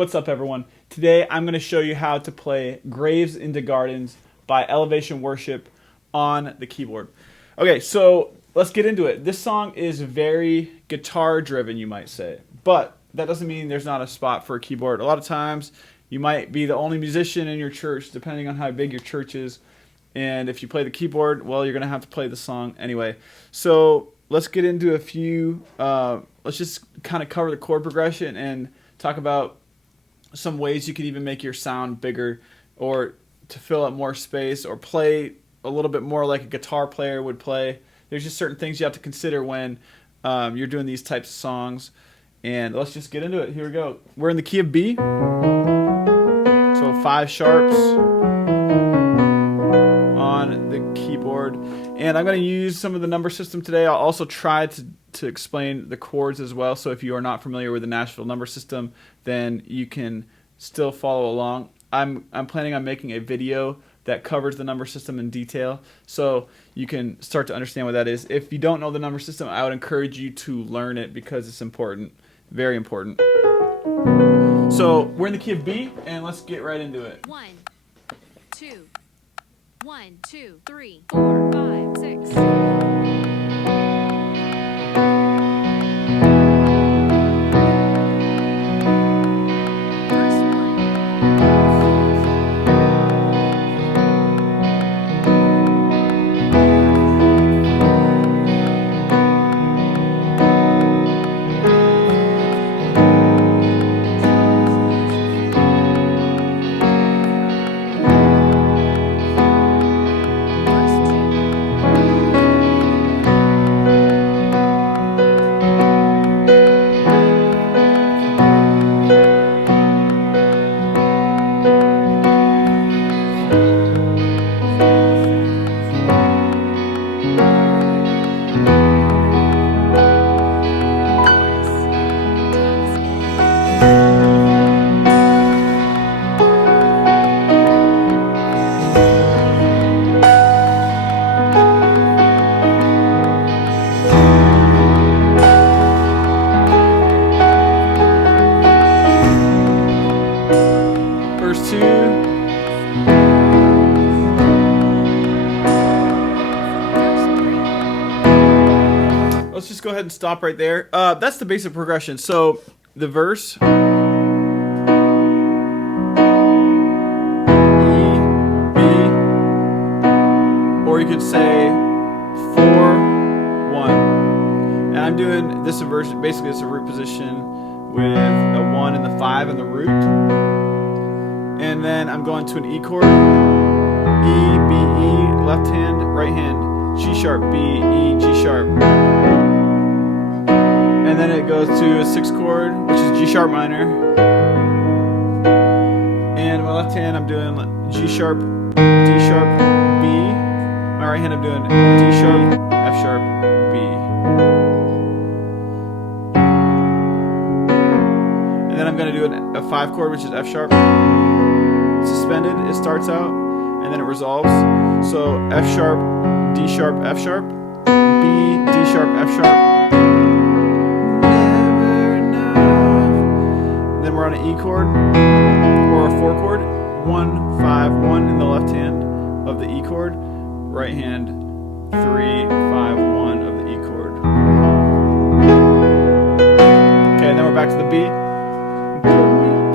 What's up, everyone? Today I'm going to show you how to play Graves into Gardens by Elevation Worship on the keyboard. Okay, so let's get into it. This song is very guitar driven, you might say, but that doesn't mean there's not a spot for a keyboard. A lot of times you might be the only musician in your church, depending on how big your church is, and if you play the keyboard, well, you're going to have to play the song anyway. So let's get into a few, let's just kind of cover the chord progression and talk about some ways you can even make your sound bigger or to fill up more space or play a little bit more like a guitar player would play. There's just certain things you have to consider when you're doing these types of songs. And let's just get into it. Here we go. We're in the key of B. So 5 sharps on the keyboard. And I'm going to use some of the number system today. I'll also try to explain the chords as well. So if you are not familiar with the Nashville number system, then you can still follow along. I'm planning on making a video that covers the number system in detail, so you can start to understand what that is. If you don't know the number system, I would encourage you to learn it because it's important, very important. So we're in the key of B, and let's get right into it. 1, 2, 1, 2, 3, 4, 5, 6. Verse 2. Let's just go ahead and stop right there. That's the basic progression. So the verse, E, B, or you could say 4, 1. And I'm doing this inversion. Basically, it's a root position with a 1 and the 5 in the root. And then I'm going to an E chord, E, B, E, left hand, right hand, G sharp, B, E, G sharp. And then it goes to a 6 chord, which is G sharp minor. And my left hand, I'm doing G sharp, D sharp, B. My right hand, I'm doing D sharp, F sharp, B. And then I'm going to do a 5 chord, which is F sharp. Suspended, it starts out, and then it resolves. So F sharp, D sharp, F sharp, B, D sharp, F sharp. Never enough. Then we're on an E chord, or a 4 chord. 1, 5, 1 in the left hand of the E chord. Right hand, 3, 5, 1 of the E chord. Okay, and then we're back to the B.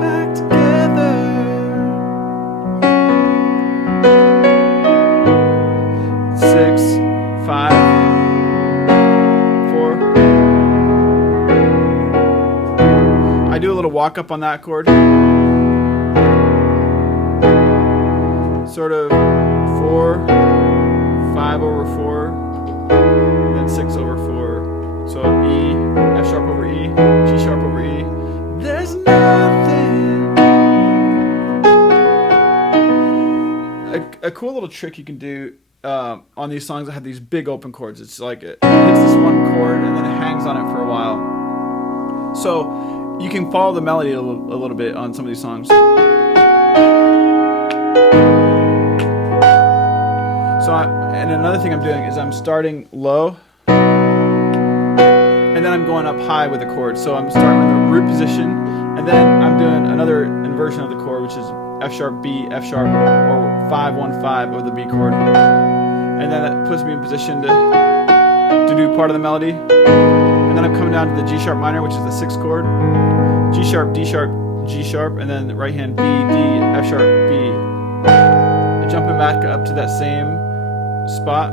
Back together. 6, 5, 4. I do a little walk up on that chord. Sort of 4, 5 over 4, and then 6 over 4. So E, F sharp over E, G sharp over E. There's nothing. A cool little trick you can do on these songs that have these big open chords. It's like it hits this one chord and then it hangs on it for a while. So you can follow the melody a little bit on some of these songs. And another thing I'm doing is I'm starting low and then I'm going up high with the chord. So I'm starting with a root position, and then I'm doing another which is F sharp, B, F sharp, or 5-1-5 of the B chord. And then that puts me in position to do part of the melody. And then I'm coming down to the G sharp minor, which is the 6th chord. G sharp, D sharp, G sharp, and then right hand B, D, F sharp, B. And jumping back up to that same spot.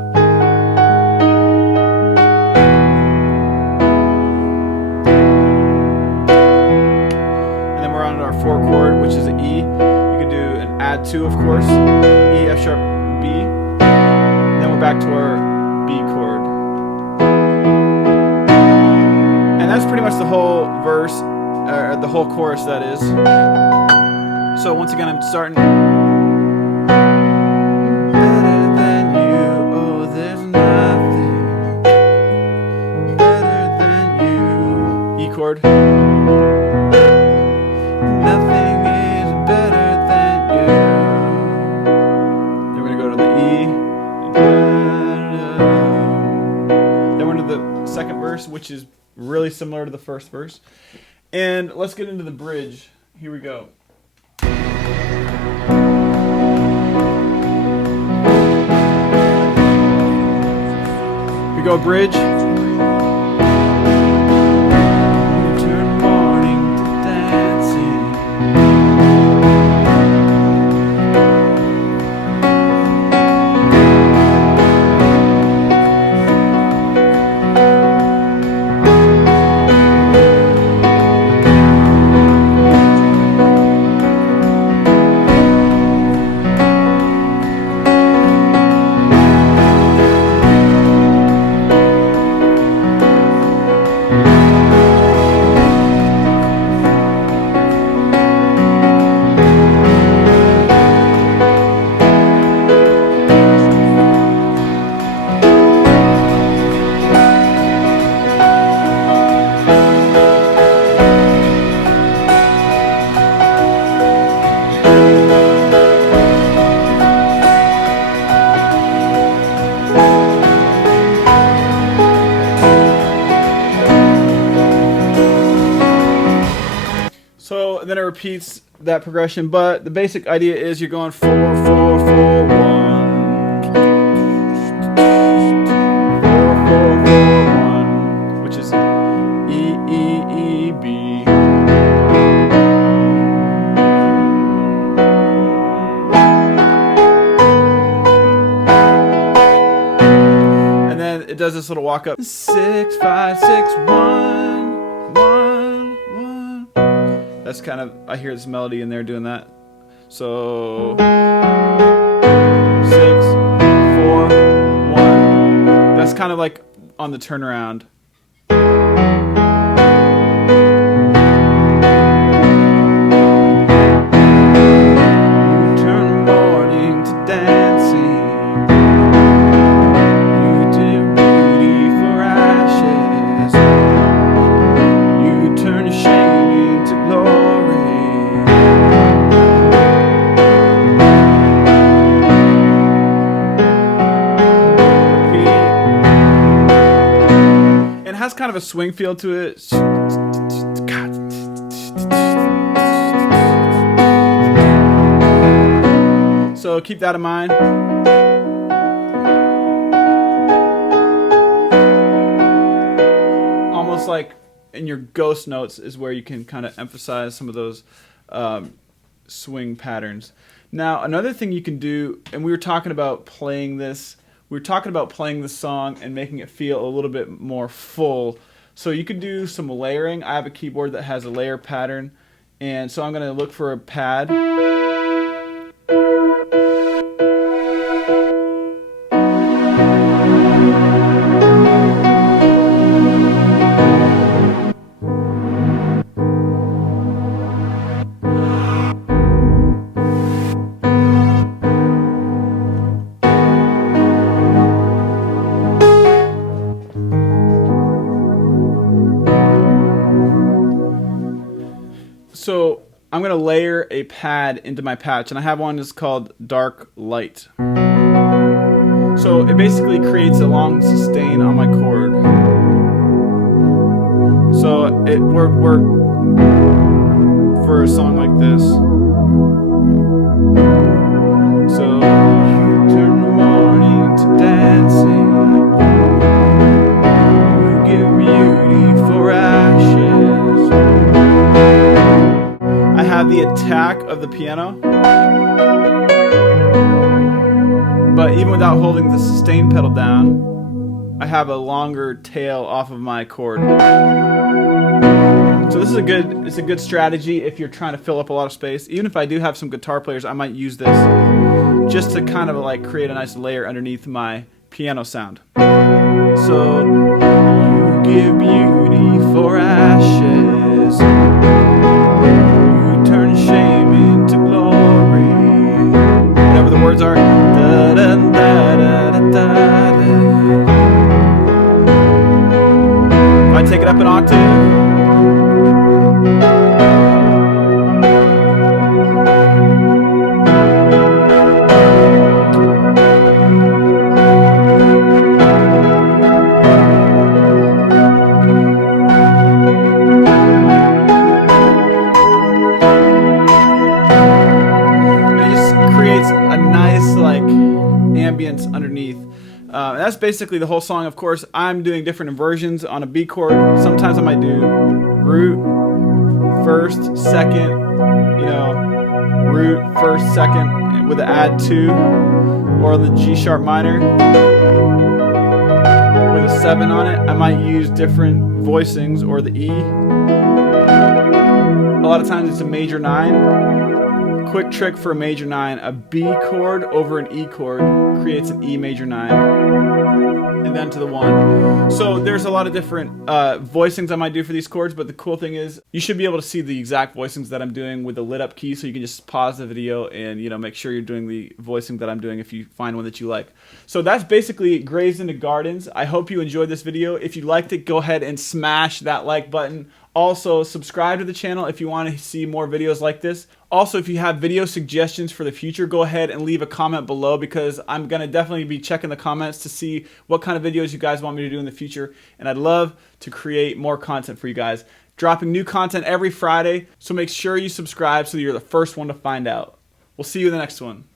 And then we're on our 4 chord, which is an E. You can do an add 2, of course. E, F sharp, B. And then we're back to our B chord. And that's pretty much the whole verse, or the whole chorus, that is. So once again, I'm starting. Better than you, oh, there's nothing better than you. E chord. Nothing is better than you. Then we're gonna go to the E. Then we're into the second verse, which is really similar to the first verse. And let's get into the bridge. Here we go. Here we go, bridge. Turn morning to dancing. So then it repeats that progression, but the basic idea is you're going 4, 4, 4, 1, 4, 4, 4, 1, which is E, E, E, B. And then it does this little walk up. 6, 5, 6, 1, 1, 1. That's kind of, I hear this melody in there doing that. So 6, 4, 1. That's kind of like on the turnaround. Turn morning to dancing. You did beauty for ashes. You turn shame into glory. Repeat. It has kind of a swing feel to it. So keep that in mind. Almost like in your ghost notes is where you can kind of emphasize some of those swing patterns. Now, another thing you can do, and we were talking about playing this, song and making it feel a little bit more full. So you could do some layering. I have a keyboard that has a layer pattern, and so I'm going to look for a pad. So I'm going to layer a pad into my patch, and I have one that's called Dark Light. So it basically creates a long sustain on my chord. So it would work for a song like this. have the attack of the piano, but even without holding the sustain pedal down, I have a longer tail off of my chord. So this is a good strategy if you're trying to fill up a lot of space. Even if I do have some guitar players, I might use this just to kind of like create a nice layer underneath my piano sound. So you give beauty for ashes, you turn shame into glory. Whatever the words are. Da, da, da, da, da, da, da. If I take it up an octave, a nice like ambience underneath. That's basically the whole song. Of course, I'm doing different inversions on a B chord. Sometimes I might do root, first, second, root, first, second with an add 2, or the G sharp minor with a 7 on it. I might use different voicings, or the E. A lot of times it's a major 9. Quick trick for a major 9, a B chord over an E chord creates an E major 9, and then to the 1. So there's a lot of different voicings I might do for these chords, but the cool thing is you should be able to see the exact voicings that I'm doing with the lit up key, so you can just pause the video and make sure you're doing the voicing that I'm doing if you find one that you like. So that's basically Graves into Gardens. I hope you enjoyed this video. If you liked it, go ahead and smash that like button. Also, subscribe to the channel if you want to see more videos like this. Also, if you have video suggestions for the future, go ahead and leave a comment below, because I'm going to definitely be checking the comments to see what kind of videos you guys want me to do in the future. And I'd love to create more content for you guys. Dropping new content every Friday, so make sure you subscribe so you're the first one to find out. We'll see you in the next one.